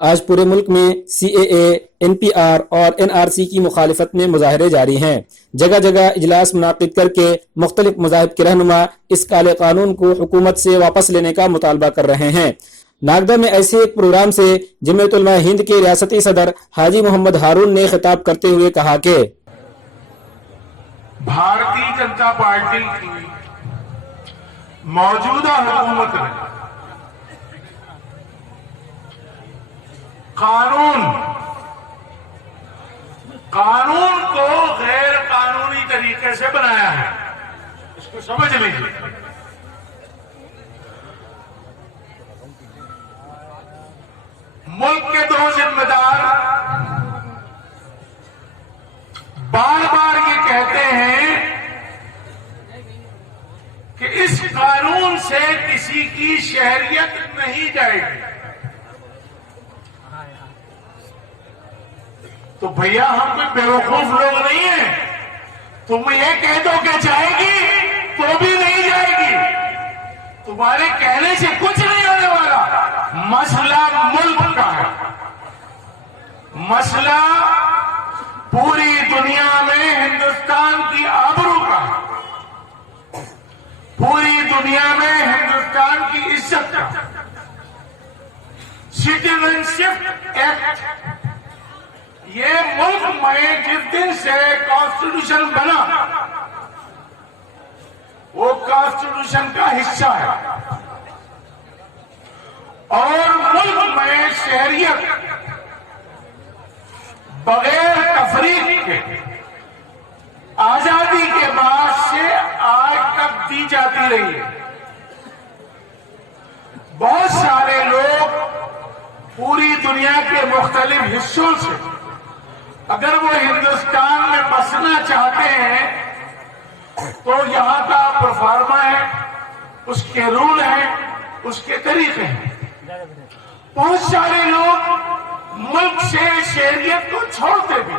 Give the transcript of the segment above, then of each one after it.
آج پورے ملک میں CAA، NPR اور NRC کی مخالفت میں مظاہرے جاری ہیں۔ جگہ جگہ اجلاس منعقد کر کے مختلف مذاہب کے رہنما اس کالے قانون کو حکومت سے واپس لینے کا مطالبہ کر رہے ہیں۔ ناگدہ میں ایسے ایک پروگرام سے جمعیت علماء ہند کے ریاستی صدر حاجی محمد ہارون نے خطاب کرتے ہوئے کہا کہ بھارتی جنتا پارٹی کی موجودہ حکومت نے قانون کو غیر قانونی طریقے سے بنایا ہے، اس کو سمجھ لیجیے۔ ملک کے دو ذمہ دار بار بار یہ کہتے ہیں کہ اس قانون سے کسی کی شہریت نہیں جائے گی، تو بھیا ہم کوئی بیوقوف لوگ نہیں ہیں، تم یہ کہہ دو کہ جائے گی تو بھی نہیں جائے گی، تمہارے کہنے سے کچھ نہیں ہونے والا۔ مسئلہ ملک کا ہے، مسئلہ پوری دنیا میں ہندوستان کی آبرو کا ہے، پوری دنیا میں ہندوستان کی عزت کا۔ سٹیزن شپ ایکٹ، یہ ملک میں جس دن سے کانسٹیٹیوشن بنا وہ کانسٹیٹیوشن کا حصہ ہے، اور ملک میں شہریت بغیر تفریق کے آزادی کے بعد سے آج تک دی جاتی رہی ہے۔ بہت سارے لوگ پوری دنیا کے مختلف حصوں سے اگر وہ ہندوستان میں بسنا چاہتے ہیں تو یہاں کا پروفارما ہے، اس کے رول ہیں، اس کے طریقے ہیں۔ بہت سارے لوگ ملک سے شہریت کو چھوڑتے بھی،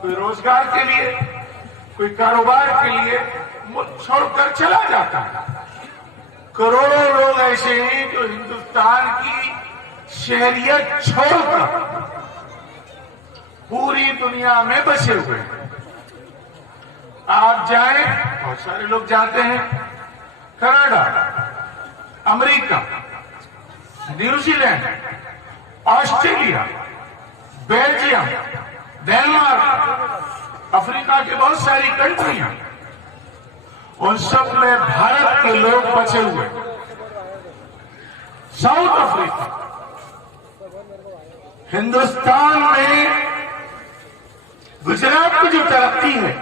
کوئی روزگار کے لیے، کوئی کاروبار کے لیے ملک چھوڑ کر چلا جاتا ہے۔ کروڑوں لوگ ایسے ہیں جو ہندوستان کی شہریت چھوڑ کر پوری دنیا میں بسے ہوئے ہیں۔ آپ جائیں، بہت سارے لوگ جاتے ہیں کینیڈا، امریکہ، New Zealand, Australia, Belgium, Denmark, افریقہ کی بہت ساری کنٹریاں، ان سب میں بھارت کے لوگ بچے ہوئے۔ ساؤتھ افریقہ، ہندوستان میں گجرات کی جو ترقی ہے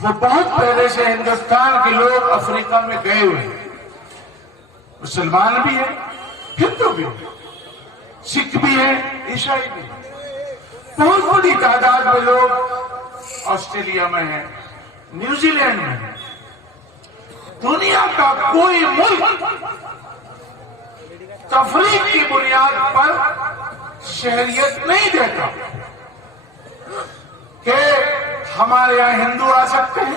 وہ بہت پہلے سے ہندوستان کے لوگ افریقہ میں گئے ہوئے ہیں، مسلمان بھی ہیں، ہندو بھی ہیں، سکھ بھی ہیں، عیسائی بھی ہیں۔ بہت بڑی تعداد میں لوگ آسٹریلیا میں ہیں، نیوزی لینڈ میں ہیں۔ دنیا کا کوئی ملک تفریق کی بنیاد پر شہریت نہیں دیتا کہ ہمارے یہاں ہندو آ سکتے ہیں،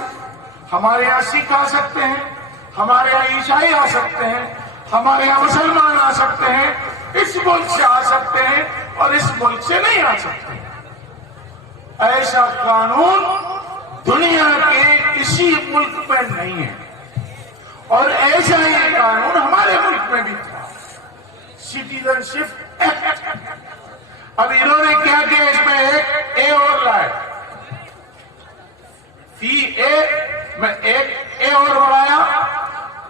ہمارے یہاں سکھ آ سکتے ہیں، ہمارے یہاں عیسائی آ سکتے ہیں، ہمارے یہاں مسلمان آ سکتے ہیں، اس ملک سے آ سکتے ہیں اور اس ملک سے نہیں آ سکتے۔ ایسا قانون دنیا کے کسی ملک میں نہیں ہے، اور ایسا ہی قانون ہمارے ملک میں بھی تھا، سٹیزن شپ ایکٹ۔ اب انہوں نے کیا کیا، اس میں ایک اے اور لائے، میں ایک اے اور بڑھایا،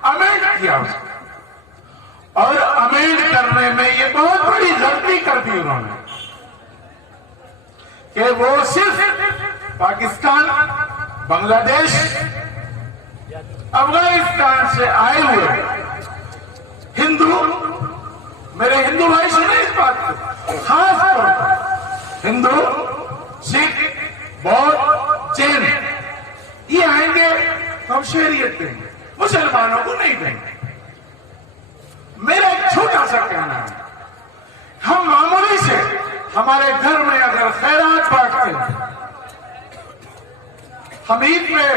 امینڈ کیا اس کو، اور امینڈ کرنے میں یہ بہت بڑی غلطی کر دی انہوں نے کہ وہ صرف پاکستان، بنگلہ دیش، افغانستان سے آئے ہوئے ہندو، میرے ہندو بھائی سنیں اس بات کو، خاص طور پر ہندو، سکھ، بودھ، جین، یہ آئیں گے تو ہم شہریت دیں گے، مسلمانوں کو نہیں دیں گے۔ میرا ایک چھوٹا سا کہنا ہے، ہم معمولی سے ہمارے گھر میں اگر خیرات بانٹتے ہیں، ہم عید میں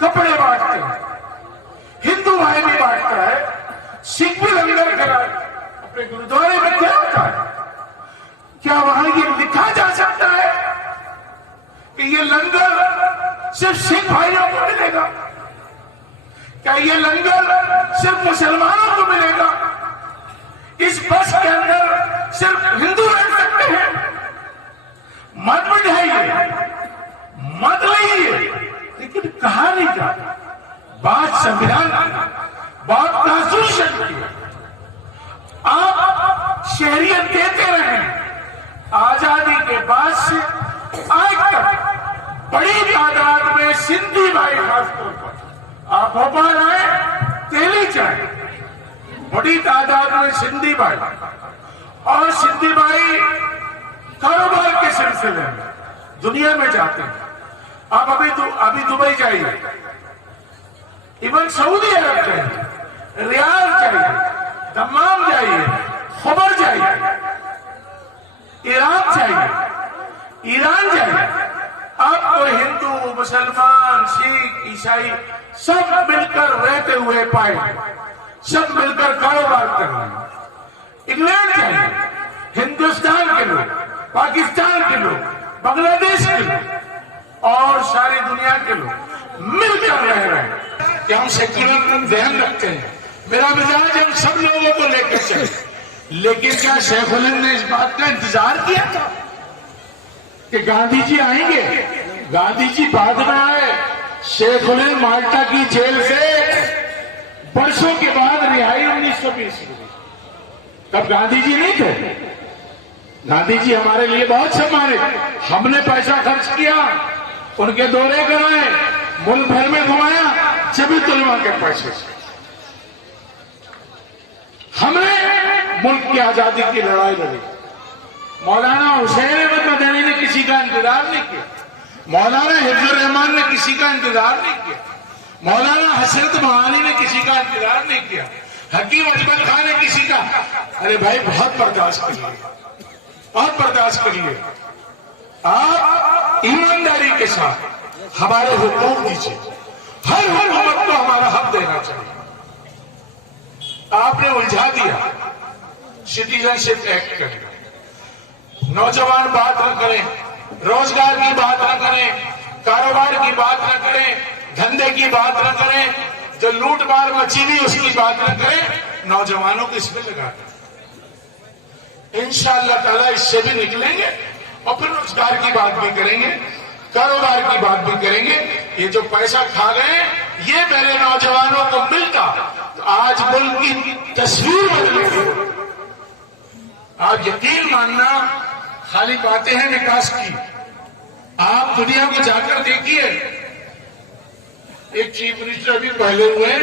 کپڑے بانٹتے ہیں، ہندو بھائی بھی بانٹتا ہے، سکھ بھی لنگر کھلاتا ہے، अपने गुरुद्वारे में क्या होता है? क्या वहां ये लिखा जा सकता है कि ये लंगर सिर्फ सिख भाइयों को मिलेगा? क्या ये लंगर सिर्फ मुसलमानों को मिलेगा? इस बस के अंदर सिर्फ हिंदू रह सकते हैं? मत बढ़ाइए, मत लाइए, लेकिन कहा नहीं जाता। बात संविधान की, बात कॉन्स्टिट्यूशन की। आप शहरियत देते रहे, आजादी के बाद से आज तक बड़ी तादाद में सिंधी भाई, खासतौर पर आप भोपाल आए, तेली जाए, बड़ी तादाद में सिंधी भाई, और सिंधी भाई कारोबार के सिलसिले में दुनिया में जाते हैं। आप अभी दुबई जाइए, इवन सऊदी अरब जाइए, रियाद जाइए, दम्माम जाइए, खबर जाइए, इराक जाइए, ईरान जाइए, आपको हिंदू, मुसलमान, सिख, ईसाई सब मिलकर रहते हुए पाएंगे, सब मिलकर कारोबार कर रहे हैं। इंग्लैंड जाइए, हिंदुस्तान के लोग, पाकिस्तान के लोग, बांग्लादेश के लोग और सारी दुनिया के लोग मिलकर रह रहे हैं कि हम सेक्युलर ध्यान रखते हैं। मेरा मिजाज हम सब लोगों को लेकर चले, लेकिन क्या शेखुल हिंद ने इस बात का इंतजार किया था कि गांधी जी आएंगे? गांधी जी बाद में आए। शेखुल हिंद माल्टा की जेल से बरसों के बाद रिहाई 1920 में। तब गांधी जी नहीं थे। गांधी जी हमारे लिए बहुत सम्मानित, हमने पैसा खर्च किया, उनके दौरे कराए, मुल्क भर में घुमाया, जबीत उलमा के पैसे से हमने मुल्क की आजादी की लड़ाई लड़ी। मौलाना हुसैन अहमद मदनी ने किसी का इंतजार नहीं किया, मौलाना हिफ्जुर रहमान ने किसी का इंतजार नहीं किया, मौलाना हसरत महानी ने किसी का इंतजार नहीं किया, हकीम अजमल खान ने किसी का। अरे भाई बहुत बर्दाश्त करिए, बहुत बर्दाश्त करिए। आप ईमानदारी के साथ हमारे हुकूक दीजिए, हर उम्मत को हमारा हक देना चाहिए। आपने उलझा दिया, सिटीजनशिप एक्ट करें, नौजवान बात न करें, रोजगार की बात न करें, कारोबार की बात न करें, धंधे की बात न करें, जो लूट मार मची हुई उसकी बात न करें, नौजवानों को इसमें लगा दें। इंशाअल्लाह ताला इससे भी निकलेंगे और फिर रोजगार की बात भी करेंगे, कारोबार की बात भी करेंगे। ये जो पैसा खा गए, ये मेरे नौजवानों को मिलता तो आज मुल्क की तस्वीर बदलेगी। आप यकीन मानना, खाली बातें हैं विकास की। आप दुनिया को जाकर देखिए। एक चीफ मिनिस्टर अभी पहले हुए,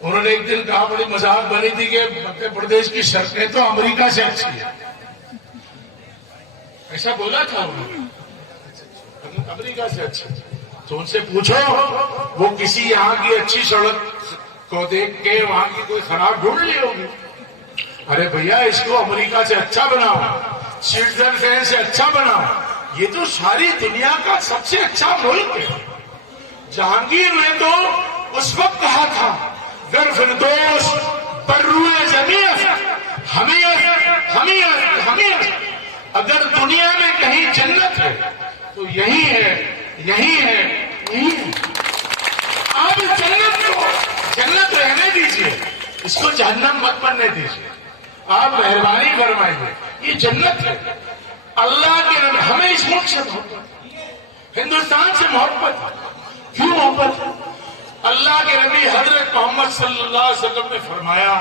उन्होंने एक दिन कहा, बड़ी मजाक बनी थी कि मध्य प्रदेश की सड़कें तो अमेरिका से अच्छी है। ऐसा बोला था उन्होंने, अमेरिका से अच्छी। तो उनसे पूछो, वो किसी यहाँ की अच्छी सड़क को देख के वहां की कोई खराब ढूंढ ली होगी। अरे भैया, इसको अमेरिका से अच्छा बनाओ, स्विट्जरलैंड से अच्छा बनाओ। ये तो सारी दुनिया का सबसे अच्छा मुल्क है। जहांगीर ने तो उस वक्त कहा था, गर फिरदौस बर्रुए जमीयत हमीयत हमीयत हमीयत। अगर दुनिया में कहीं जन्नत है तो यही है, यही है, यही है। आप इस जन्नत को जन्नत रहने दीजिए, इसको जहन्नम मत बनने दीजिए। आप मेहरबानी फरमाइए, ये जन्नत है। अल्लाह के नबी, हमें इस मुल्क से मोहब्बत, हिंदुस्तान से मोहब्बत। क्यों मोहब्बत? अल्लाह के नबी हजरत मोहम्मद सल्लल्लाहु अलैहि वसल्लम ने फरमाया,